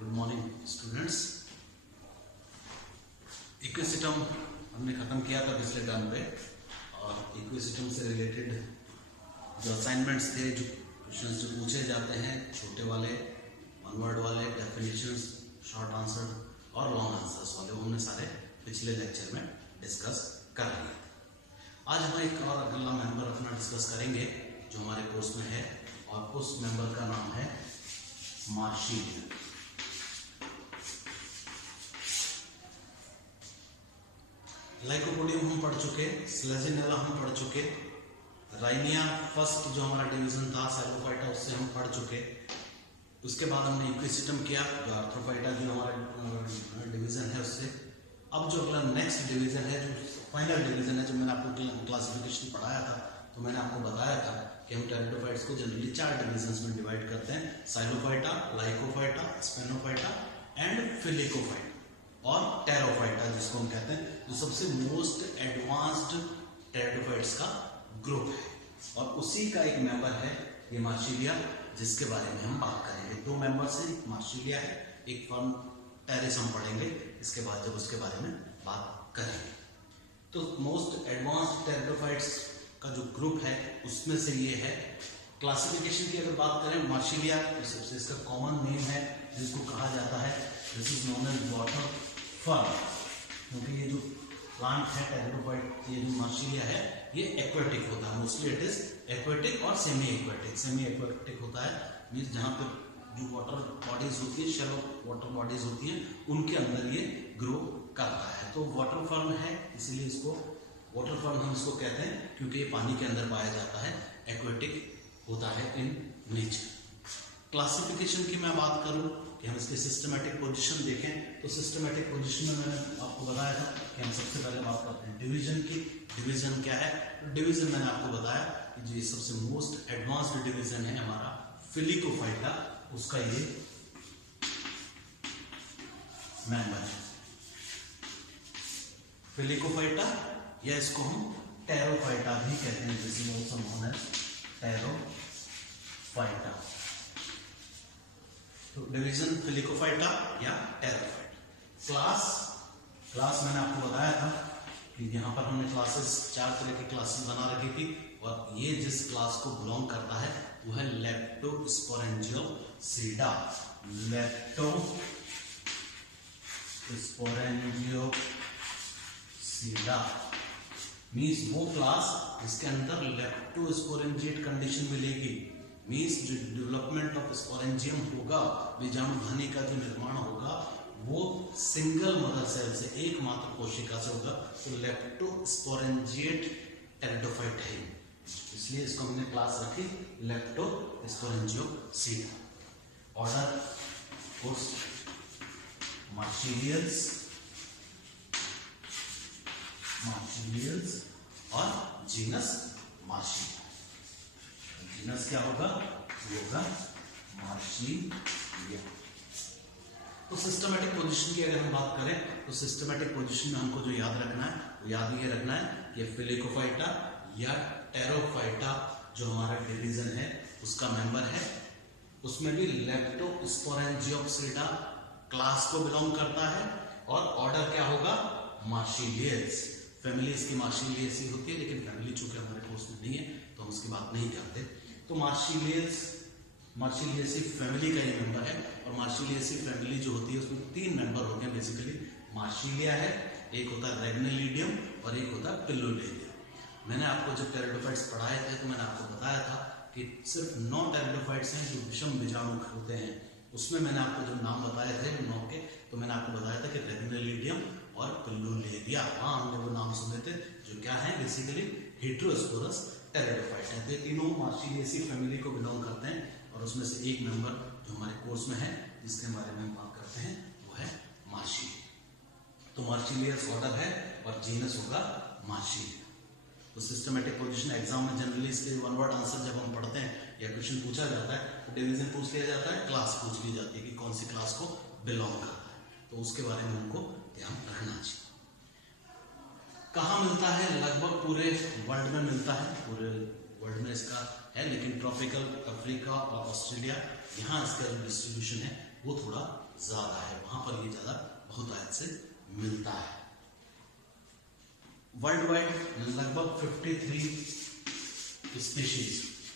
Good morning students. इक्विसिस्टम हमने ख़त्म किया था पिछले टर्म पे, और इक्विसिस्टम से रिलेटेड जो असाइनमेंट्स थे, जो क्वेश्चंस जो पूछे जाते हैं, छोटे वाले, वन वर्ड वाले, डेफिनेशंस, शॉर्ट आंसर और लॉन्ग आंसर्स वाले, वो हमने सारे पिछले लेक्चर में डिस्कस कर लिए। आज हम एक और अगला मेंबर अपना डिस्कस करेंगे जो हमारे कोर्स में है, और उस मेंबर का नाम है मार्शिलिया। लाइकोपोडियम हम पढ़ चुके, स्लेजिनेला हम पढ़ चुके, राइनिया फर्स्ट जो हमारा डिवीजन था सैलोफाइटा, उससे हम पढ़ चुके। उसके बाद हमने इक्विसिस्टम किया, जो आर्थ्रोफाइटा जो हमारा डिवीजन है उससे। अब जो अगला नेक्स्ट डिवीजन है, जो फाइनल डिवीजन है, जो मैंने आपको क्लासिफिकेशन पढ़ाया था, तो मैंने आपको बताया था कि हम टेरिडोफाइट्स को जनरली 4 डिवीजन्स में डिवाइड करते हैं: साइलोफाइटा, लाइकोफाइटा, स्पेनोफाइटा एंड फिलिकोफाइटा, और टेरोफाइटा जिसको हम कहते हैं, जो सबसे मोस्ट एडवांस्ड टेरिडोफाइट्स का ग्रुप है। और उसी का एक मेंबर है ये मार्शिलिया, जिसके बारे में हम बात करेंगे। 2 मेंबर्स हैं, मार्शिलिया है, एक फॉर्म टेरिस हम पढ़ेंगे इसके बाद जब उसके बारे में बात करेंगे। तो मोस्ट एडवांस्ड टेरिडोफाइट्स का जो ग्रुप है उसमें से ये है। क्लासिफिकेशन की अगर बात करें, मार्शिलिया तो सबसे इसका कॉमन नेम है जिसको कहा जाता है, this is known as water fern, क्योंकि ये जो प्लांट है टेरिडोफाइट, ये जो मार्शिलिया है, ये एक्वेटिक होता है। मोस्टली इट इज एक्वेटिक और सेमी एक्वेटिक। सेमी एक्वेटिक होता है मीन्स जहाँ पे जो वाटर बॉडीज होती है, शैलो वाटर बॉडीज होती हैं, उनके अंदर ये ग्रो करता है। तो वाटर फर्न है, इसीलिए इसको वाटर फर्न हम इसको कहते हैं, क्योंकि ये पानी के अंदर पाया जाता है, एक्वेटिक होता है इन नेचर। क्लासिफिकेशन की मैं बात करूं कि हम इसके सिस्टमैटिक पोजीशन देखें, तो सिस्टमैटिक पोजीशन में मैंने आपको बताया था कि हम सबसे पहले बात करते हैं डिवीजन की। डिवीजन क्या है? तो डिवीजन मैंने आपको बताया कि जो ये सबसे मोस्ट एडवांस्ड डिवीजन है हमारा फिलिकोफाइटा, उसका ये मेंबर है फिलिकोफाइटा, या इसको हम टेरोफाइटा भी कहते हैं, this is also known as Pterophyta. तो डिवीजन फिलिकोफाइटा या टेरोफाइटा। क्लास मैंने आपको बताया था कि यहाँ पर हमने क्लासेस 4 तरह की क्लासेस बना रखी थी, और ये जिस क्लास को बिलोंग करता है वो है लेप्टोस्पोरेंजियोसीडा। लेप्टोस्पोरेंजियोसीडा मीन्स वो क्लास जिसके अंदर लेप्टोस्पोरेंजिएट कंडीशन मिलेगी। मीन्स जो डेवलपमेंट ऑफ स्पोरेंजियम होगा, बीजाणु ध्वनि का जो निर्माण होगा, वो सिंगल मदर सेल से, एकमात्र कोशिका से होगा। तो लेप्टोस्पोरेंजिएट टेरिडोफाइट है, इसलिए इसको हमने क्लास रखी लेप्टोस्पोरेंजियोसीडा। ऑर्डर कोर्स मार्शिलियस और जीनस मार्शिलिया। जीनस क्या होगा? वो होगा मार्शिलिया। तो सिस्टमैटिक पोजीशन की अगर हम बात करें, तो सिस्टमैटिक पोजीशन में हमको जो याद रखना है, वो याद ये रखना है कि फिलिकोफाइटा या टेरोफाइटा जो हमारा डिवीजन है उसका मेंबर है, उसमें भी लेप्टोस्पोरेंजियोसीडा क्लास को बिलोंग करता है, और ऑर्डर क्या होगा? मार्शिलियस। फैमिली इसकी मार्शिलियसी होती है, लेकिन फैमिली चूंकि हमारे कोर्स में नहीं है तो हम उसकी बात नहीं करते। तो मार्शिलियसी फैमिली का ये मेंबर है, और मार्शिलियसी फैमिली जो होती है उसमें 3 मेंबर होते हैं बेसिकली। मार्शिलिया है, एक होता है रेग्नेलिडियम और एक होता है पिल्लोलेरियम। मैंने आपको जब टेरिडोफाइट्स पढ़ाए थे तो मैंने आपको बताया था कि सिर्फ 9 टेरिडोफाइट्स हैं जो विषम बीजाणु होते हैं। उसमें मैंने आपको जब नाम बताए थे 9 के, तो मैंने आपको बताया था कि रेग्नेलिडियम और पिल्लोलेरिया, हाँ हमने वो नाम सुने थे, जो क्या है बेसिकली हेटेरोस्पोरस टेरिडोफाइट है। तो ये तीनों मार्शिलियसी फैमिली को बिलोंग करते हैं, और उसमें से एक मेंबर जो हमारे कोर्स में है, जिसके बारे में हम बात करते हैं, वो है मार्शिलिया। तो मार्शिलियस ऑर्डर है और जीनस होगा मार्शिलिया। तो सिस्टमैटिक पोजीशन एग्जाम में जनरली इसके वन वर्ड आंसर जब हम पढ़ते हैं या क्वेश्चन पूछा जाता है, तो डिवीजन पूछ लिया जाता है, क्लास पूछ ली जाती है कि कौन सी क्लास को बिलोंग करता है, तो उसके बारे में हमको ध्यान रखना चाहिए। कहाँ मिलता है? लगभग पूरे वर्ल्ड में मिलता है, पूरे वर्ल्ड में इसका है, लेकिन ट्रॉपिकल अफ्रीका और ऑस्ट्रेलिया यहाँ इसका जो डिस्ट्रीब्यूशन है वो थोड़ा ज़्यादा है, वहाँ पर ये ज़्यादा बहुतायत से मिलता है। वर्ल्ड वाइड लगभग 53 स्पीशीज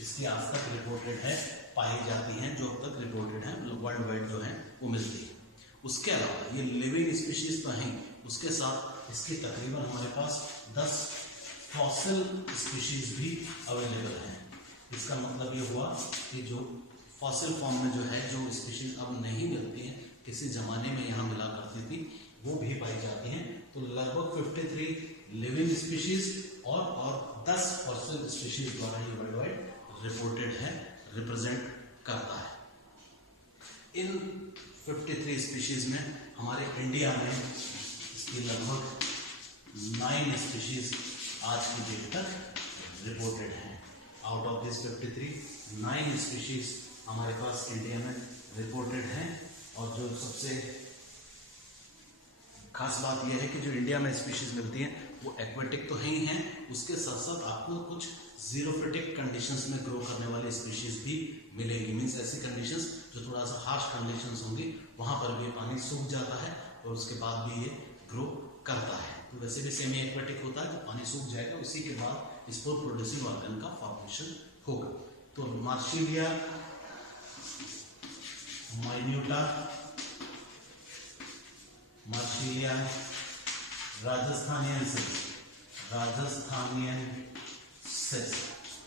इसकी आज तक रिपोर्टेड है, पाई जाती हैं, जो अब तक रिपोर्टेड है, वर्ल्ड वाइड जो है वो मिलती है। उसके अलावा ये लिविंग स्पीशीज तो हैं, उसके साथ इसकी तकरीबन हमारे पास 10 फॉसिल स्पीशीज भी अवेलेबल हैं। इसका मतलब ये हुआ कि जो फॉसिल फॉर्म में जो है जो स्पीशीज अब नहीं मिलती हैं, किसी जमाने में यहाँ मिला करती थी, वो भी पाई जाती हैं। तो लगभग 53 लिविंग स्पीशीज और 10 फॉसिल स्पीशीज द्वारा ये वर्ल्ड वाइड रिपोर्टेड है, रिप्रेजेंट करता है। इन 53 स्पीशीज में हमारे इंडिया में इसकी लगभग 9 स्पीशीज आज की डेट तक रिपोर्टेड हैं। आउट ऑफ दिस 53, 9 स्पीशीज हमारे पास इंडिया में रिपोर्टेड हैं। और जो सबसे खास बात यह है कि जो इंडिया में स्पीशीज मिलती हैं वो एक्वेटिक तो है ही हैं, उसके साथ साथ आपको कुछ जीरोफिटिक कंडीशंस में ग्रो करने वाली स्पीशीज भी मिलेगी। मीन्स ऐसी कंडीशंस जो थोड़ा सा हार्श कंडीशंस होंगी, वहां पर भी पानी सूख जाता है और उसके बाद भी ये ग्रो करता है। तो वैसे भी सेमी एक्वेटिक होता है, तो पानी सूख जाएगा, उसी के बाद स्पोर प्रोड्यूसिंग ऑर्गन का फॉर्मेशन होगा। तो मार्सिलिया माइन्यूटा, मार्सिलिया राजस्थानियंसिस,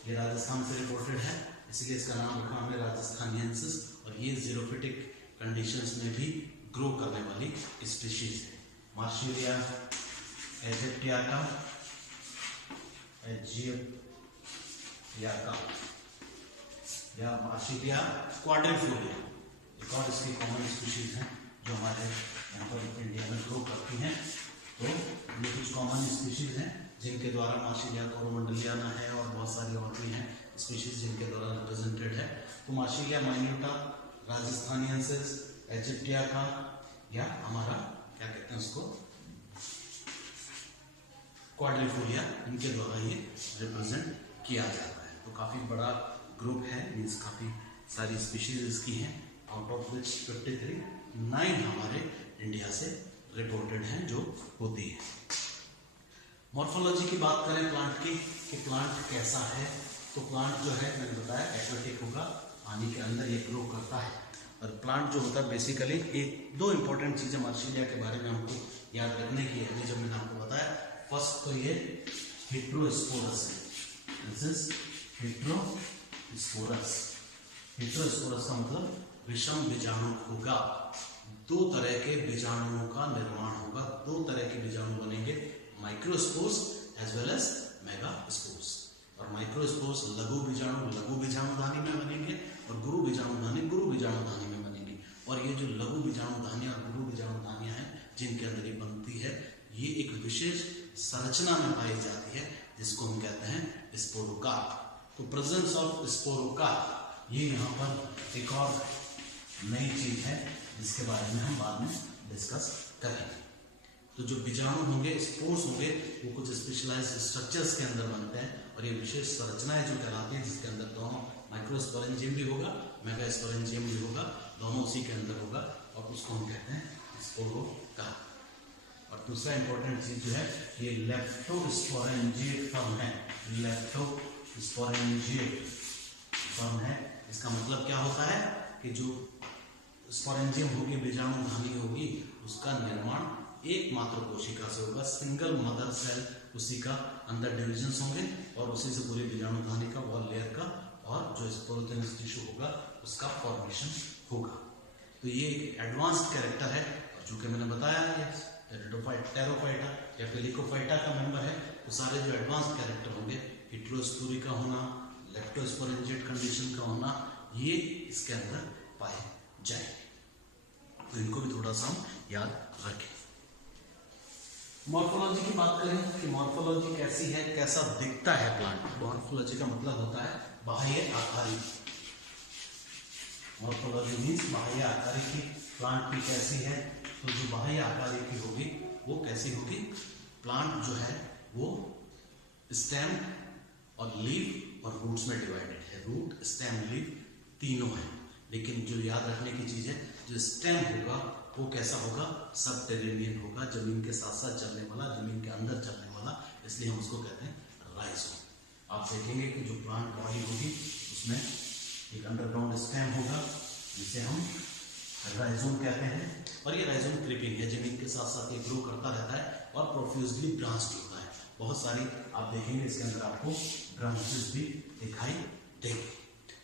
ये राजस्थान से रिपोर्टेड है, इसलिए इसका नाम रखा हमने राजस्थानियंसिस। और ये जीरोफिटिक कंडीशंस में भी ग्रो करने वाली स्पीशीज है। मार्सिलिया एजिप्टियाका, या मार्सिलिया क्वाड्रिफोलिया, एक और इसकी कॉमन स्पीशीज है जो हमारे यहाँ पर इंडिया में ग्रो करती हैं। तो ये कुछ कॉमन स्पीशीज हैं जिनके द्वारा मार्सिलिया कोरोमंडलियाना है और बहुत सारी और भी हैं स्पीशीज जिनके द्वारा रिप्रेजेंटेड है। तो मार्सिलिया माइन्यूटा, राजस्थानियंसिस, एजिप्टियाका, या हमारा क्या कहते हैं उसको क्वाड्रिफोलिया, इनके द्वारा ये रिप्रेजेंट किया जाता है। तो काफ़ी बड़ा ग्रुप है, मीन्स काफ़ी सारी स्पीशीज इसकी हैं। आउट ऑफ विच 53, 9 हमारे इंडिया से रिपोर्टेड हैं जो होती है। मॉर्फोलॉजी की बात करें प्लांट की कि प्लांट कैसा है, तो प्लांट जो है मैंने बताया एक्वेटिक होगा, पानी के अंदर ये ग्रो करता है। और प्लांट जो होता है बेसिकली एक 2 इंपॉर्टेंट चीज़ें मार्सिलिया के बारे में हमको याद रखने की है, जो मैंने आपको बताया। फर्स्ट तो ये हेट्रोस्पोरस है, दिस इज हेट्रोस्पोरस। हेट्रोस्पोरस का मतलब विषम बीजाणु होगा, 2 तरह के बीजाणुओं का निर्माण होगा, 2 तरह के बीजाणु बनेंगे, microspores as well as megaspores. और माइक्रोस्पोर्स लघु बीजाणुधानी में बनेंगे और गुरु बीजाणुधानी में बनेंगी। और ये जो लघु बीजाणुधानियां और गुरु बीजाणुधानियां हैं जिनके अंदर ये बनती है, ये एक विशेष संरचना में पाई जाती है जिसको हम कहते हैं स्पोरोकार्प। तो प्रेजेंस ऑफ स्पोरोकार्प, ये यहाँ पर एक और नई चीज है जिसके बारे में हम बाद में डिस्कस करेंगे। तो जो बीजाणु होंगे, स्पोर्स होंगे, वो कुछ स्पेशलाइज्ड स्ट्रक्चर्स के अंदर बनते हैं और ये विशेष संरचनाएं जो कहलाती हैं, जिसके अंदर दोनों माइक्रोस्पोरेंजियम भी होगा, मेगास्पोरेंजियम भी होगा, दोनों उसी के अंदर होगा और उसको हम कहते हैं स्पोरोकार्प। और दूसरा इंपॉर्टेंट चीज जो है, ये लेप्टोस्पोरेंजिएट फॉर्म है, लेप्टोस्पोरेंजिएट फॉर्म है। इसका मतलब क्या होता है कि जो स्पोरेंजियम होगी, बीजाणुधानी होगी, उसका निर्माण एकमात्र कोशिका से होगा, सिंगल मदर सेल, उसी का अंदर डिविजन्स होंगे और उसी से पूरी बीजाणुधानी का वॉल लेयर का और जो स्पोरोजेनिक टिश्यू होगा उसका फॉर्मेशन होगा। तो ये एक एडवांस्ड कैरेक्टर है, और जो कि मैंने बताया ये टेरोफाइटा या पेलिकोफाइटा का मेंबर है। तो सारे जो एडवांस्ड कैरेक्टर होंगे, हेट्रोस्पोरी का होना, लेप्टोस्पोरेंजिएट कंडीशन का होना, ये इसके अंदर पाए जाएंगे। तो इनको भी थोड़ा सा हम याद रखें। मॉर्फोलॉजी की बात करें कि मॉर्फोलॉजी कैसी है, कैसा दिखता है प्लांट। मॉर्फोलॉजी का मतलब होता है बाह्य आकारिक। मॉर्फोलॉजी मीन्स बाह्य आकारिक। प्लांट की कैसी है, तो जो बाह्य आकारिक की होगी वो कैसी होगी, प्लांट जो है वो स्टेम और लीफ और रूट्स में डिवाइडेड है। रूट, स्टेम, लीफ तीनों है। लेकिन जो याद रखने की चीज है, जो स्टेम होगा वो कैसा होगा, सबटेरेनियन होगा, जमीन के साथ साथ चलने वाला, जमीन के अंदर चलने वाला, इसलिए हम उसको कहते हैं राइजोम। आप देखेंगे कि जो प्लांट बॉडी होगी उसमें एक अंडरग्राउंड स्टेम होगा जिसे हम राइजोम कहते हैं, और ये राइजोम क्रीपिंग है, जमीन के साथ साथ ये ग्रो करता रहता है और प्रोफ्यूजली ब्रांच्ड होता है। बहुत सारी आप देखेंगे इसके अंदर आपको ब्रांचेस भी दिखाई देंगे।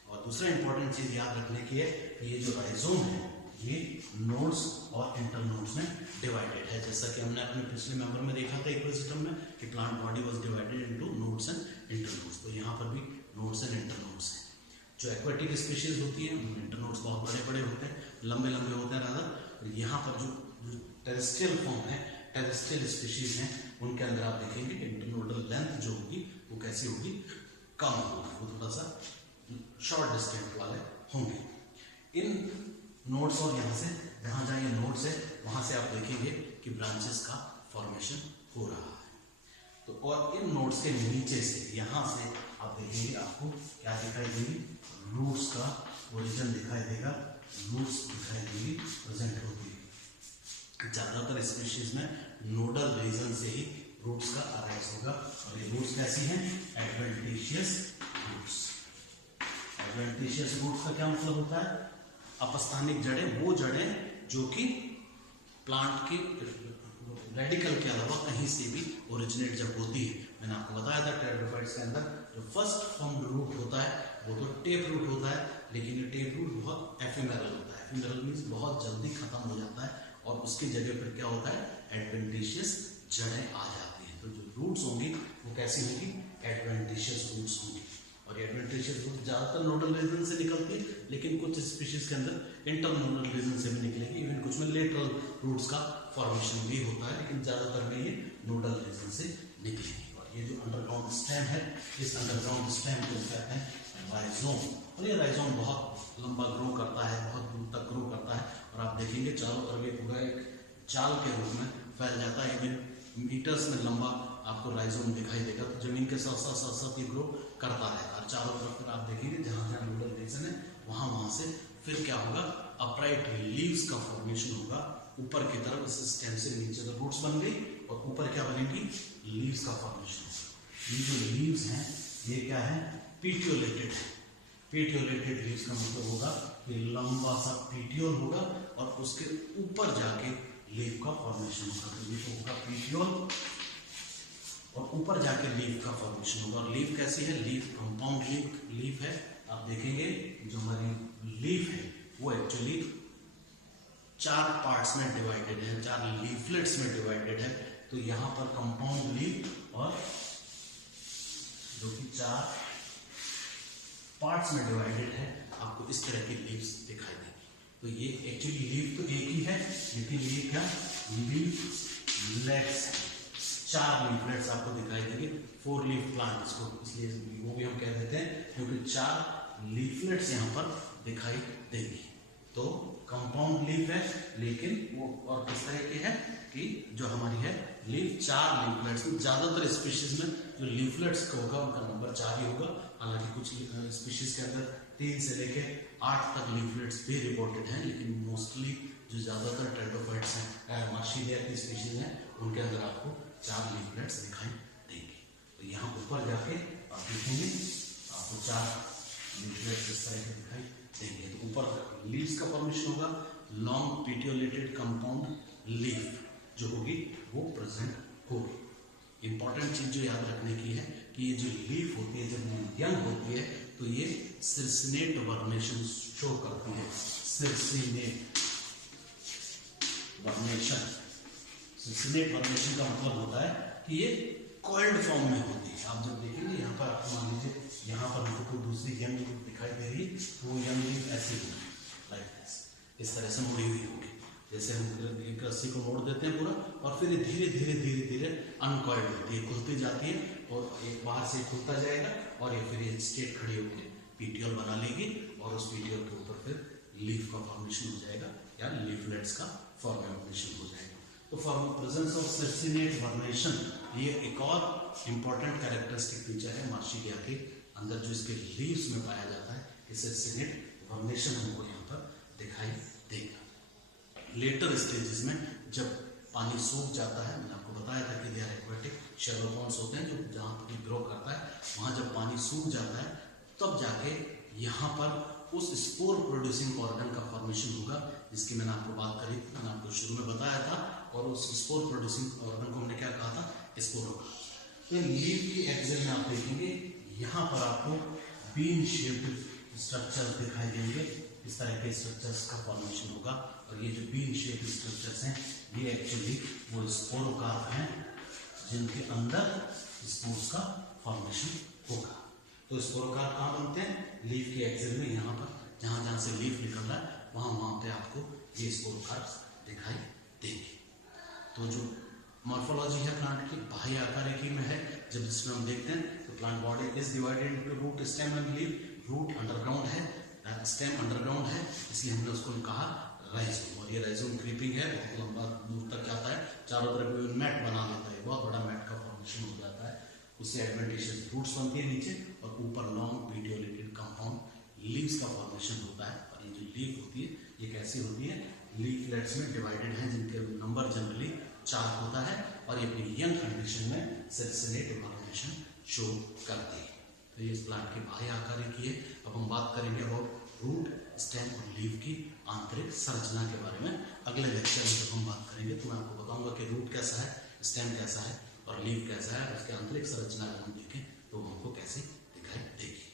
और दूसरा इंपॉर्टेंट चीज याद रखने की है कि ये जो राइजोम है ये नोड्स और इंटरनोड्स में डिवाइडेड है, जैसा कि हमने अपने पिछले मेंबर में देखा था इकोसिस्टम में कि plant body was divided into nodes and internodes. तो यहाँ पर भी नोड्स एंड इंटरनोड्स हैं। जो एक्वाटिक स्पीशीज होती है उनमें इंटरनोड्स बहुत बड़े बड़े होते हैं, लंबे लंबे होते हैं रादर। यहाँ पर जो टेरेस्ट्रियल फॉर्म है, टेरेस्ट्रियल स्पीशीज हैं, उनके अंदर आप देखेंगे इंटरनोडल लेंथ जो होगी वो कैसी होगी, कम होगी, वो थोड़ा सा शॉर्ट डिस्टेंस वाले होंगे। इन नोड्स और यहाँ से जहाँ जहाँ ये नोड्स है वहाँ से आप देखेंगे कि ब्रांचेस का फॉर्मेशन हो रहा है। तो और इन नोड्स के नीचे से यहाँ से आप देखेंगे आपको क्या दिखाई देगी, रूट्स का ओरिजिन दिखाई देगा, रूट्स दिखाई देगी, प्रेजेंट होगी। ज्यादातर स्पीशीज में नोडल रीजन से ही रूट्स का अराइज होगा, और ये रूट्स कैसी हैं, एडवेंटिशियस रूट्स। एडवेंटिशियस रूट्स का क्या मतलब होता है, अपस्थानिक जड़ें, वो जड़ें जो कि प्लांट के रेडिकल के अलावा कहीं से भी ओरिजिनेट जब होती है। मैंने आपको बताया था टेरिडोफाइट्स के अंदर जो फर्स्ट फॉर्म्ड रूट होता है वो तो टेप रूट होता है, लेकिन ये टेप रूट बहुत एफिमेरल होता है। एफिमेरल मीन्स बहुत जल्दी खत्म हो जाता है, और उसकी जगह पर क्या होता है, एडवेंटिशियस जड़ें आ जाती हैं। तो जो रूट्स होंगी वो कैसी होंगी, एडवेंटिशियस रूट्स होंगी। और एडवेंटिशियस रूट ज्यादातर नोडल रीजन से निकलती है, लेकिन कुछ स्पीशीज के अंदर इंटरनोडल रीजन से भी निकलेगी, इवन कुछ में लेटरल रूट्स का फॉर्मेशन भी होता है, लेकिन ज्यादातर में ये नोडल रीजन से निकलेगी। और ये जो अंडरग्राउंड स्टेम है, इस अंडरग्राउंड स्टेम को कहते हैं राइजोम, और ये राइजोम बहुत लंबा ग्रो करता है, बहुत दूर तक ग्रो करता है, और आप देखेंगे चारों तरफ ये पूरा एक चाल के रूप में फैल जाता है, इवन मीटर्स में लंबा आपको राइजोम दिखाई देगा। तो जमीन के साथ साथ साथ साथ ये ग्रो करता रहता है, और चारों तरफ फिर आप देखेंगे जहाँ जहाँ नोडल रीजन है वहाँ से फिर क्या होगा, अपराइट लीव्स का फॉर्मेशन होगा ऊपर की तरफ। इस स्टेम से नीचे तो रूट्स बन गई, और ऊपर क्या बनेगी, लीव्स का फॉर्मेशन होगा। ये जो लीव्स हैं ये क्या है, पीटियोलेटेड है। पीटियोलेटेड लीव्स का मतलब होगा कि लंबा सा पीटियोल होगा, और उसके ऊपर जाके लीफ का फॉर्मेशन होगा। तो ये होगा पीटियोल, और ऊपर जाके लीफ का फॉर्मेशन होगा। और लीफ कैसी है, लीफ कंपाउंड लीफ है। आप देखेंगे जो हमारी लीफ है वो एक्चुअली 4 पार्ट्स में डिवाइडेड है, 4 लीफलेट्स में डिवाइडेड है। तो यहाँ पर कंपाउंड लीफ और जो कि 4 पार्ट्स में डिवाइडेड है, आपको इस तरह की लीव्स दिखाई देंगी। तो ये एक्चुअली लीफ तो एक ही है, लेकिन ये क्या, लीफलेट्स है। 4 लीफलेट्स आपको दिखाई देंगे, 4 लीफ प्लांट इसको इसलिए वो भी हम कह देते हैं, क्योंकि 4 लीफलेट्स यहाँ पर दिखाई देंगे। तो कंपाउंड लीफ है, लेकिन वो और किस तरह की है कि जो हमारी है लीफ 4 लीफलेट्स। तो ज्यादातर स्पीशीज में जो लीफलेट्स का होगा उनका नंबर 4 ही होगा। हालांकि कुछ स्पीशीज के अंदर 3 से लेके 8 तक लीफलेट्स भी रिपोर्टेड हैं, लेकिन मोस्टली जो ज्यादातर टेरिडोफाइट्स हैं, मार्शिलिया की स्पीशीज हैं, उनके अंदर आपको 4 लीफलेट्स दिखाई देंगे। तो यहाँ ऊपर जाके आप देखेंगे आपको 4 लीफलेट्स इस तरह के दिखाई देंगे। तो ऊपर लीव्स का फॉर्मेशन होगा, लॉन्ग पीटियोलेटेड कंपाउंड लीफ जो होगी वो प्रेजेंट होगी। इंपॉर्टेंट चीज जो याद रखने की है कि ये जो लीफ होती है जब वो यंग होती है तो ये सिरसिनेट वर्नेशन शो करती है। सिरसिनेट वर्नेशन, सिरसिनेट वर्नेशन का मतलब होता है कि ये कॉइल्ड फॉर्म में होती है। आप जब देखेंगे यहाँ पर आपको मान लीजिए यहाँ पर हमको कोई दूसरी यंग लीफ दिखाई दे रही, तो वो यंग लीफ ऐसी होगी, लाइक दिस, इस तरह से मुड़ी हुई होगी। जैसे हम एक रस्सी को मोड़ देते हैं पूरा, और फिर धीरे धीरे धीरे धीरे अनकॉइल्ड होती है, खुलती जाती है, और एक बाहर से खुलता जाएगा, और ये फिर ये स्टेट खड़ी होकर पीटियोल बना लेगी, और उस पीटियोल के ऊपर फिर लीफ का फॉर्मेशन हो जाएगा या लीफलेट्स का फॉर्मेशन हो जाएगा। तो फॉर प्रेजेंस ऑफ सिरसिनेट वर्नेशन, ये एक और इम्पॉर्टेंट कैरेक्टरिस्टिक फीचर है मार्शिलिया के अंदर जो इसके लीव्स में पाया जाता है। सिरसिनेट वर्नेशन हमको यहाँ दिखाई देगा। लेटर स्टेजेस में जब पानी सूख जाता है, मैंने आपको बताया था कि they are aquatic shallow ponds होते हैं जो जहाँ पर ग्रो करता है, वहाँ जब पानी सूख जाता है तब जाके यहाँ पर उस स्पोर प्रोड्यूसिंग ऑर्गन का फॉर्मेशन होगा, जिसकी मैंने आपको बात करी थी, मैंने आपको शुरू में बताया था। और उस स्पोर प्रोड्यूसिंग ऑर्गन को हमने क्या कहा था? स्पोरोकार्प। तो लीफ की एक्सेल में आप देखेंगे यहाँ पर आपको बीन शेप्ड स्ट्रक्चर दिखाई देंगे। इस तरह के स्ट्रक्चर्स का फॉर्मेशन होगा, और ये जो बीन शेप्ड स्ट्रक्चर्स हैं ये एक्चुअली वो स्पोरोकार्प हैं जिनके अंदर स्पोर्स का फॉर्मेशन होगा। तो स्पोरोकार्प कहाँ बनते हैं? लीफ के एक्सेल में, यहाँ पर जहाँ जहाँ से लीफ निकल रहा है वहाँ पे आपको ये स्पोरोकार्प दिखाई देंगे। तो जो मॉर्फोलॉजी है प्लांट की, बाह्य आकारिकी में है। जब जिसमें हम देखते हैं तो plant body is divided into root, stem and leaf. Root underground है, स्टेम अंडरग्राउंड है, इसलिए हमने उसको कहा राइजोम। और ये राइजोम क्रीपिंग है, बहुत लंबा दूर तक जाता है, चारों तरफ मैट बना लेता है, बहुत बड़ा मैट का फॉर्मेशन हो जाता है। उससे एडवेंटिशियस रूट्स बनती है नीचे, और ऊपर लॉन्ग वीडियोलिटेड कंपाउंड लीव्स का फॉर्मेशन होता है। और ये जो लीफ होती है ये कैसी होती है? लीफलेट्स में डिवाइडेड है, जिनके नंबर जनरली 4 होता है, और ये अपनी यंग कंडीशन में सेल्सिनेट इवोल्यूशन शो करती है। तो ये इस प्लांट की बाह्य आकारिकी है। अब हम बात करेंगे अबाउट रूट, स्टेम और लीफ की आंतरिक संरचना के बारे में। अगले लेक्चर में जब हम बात करेंगे तो मैं आपको बताऊंगा कि रूट कैसा है, स्टेम कैसा है और लीफ कैसा है, उसके आंतरिक संरचना अगर हम देखें तो हमको कैसे दिखाई देगी।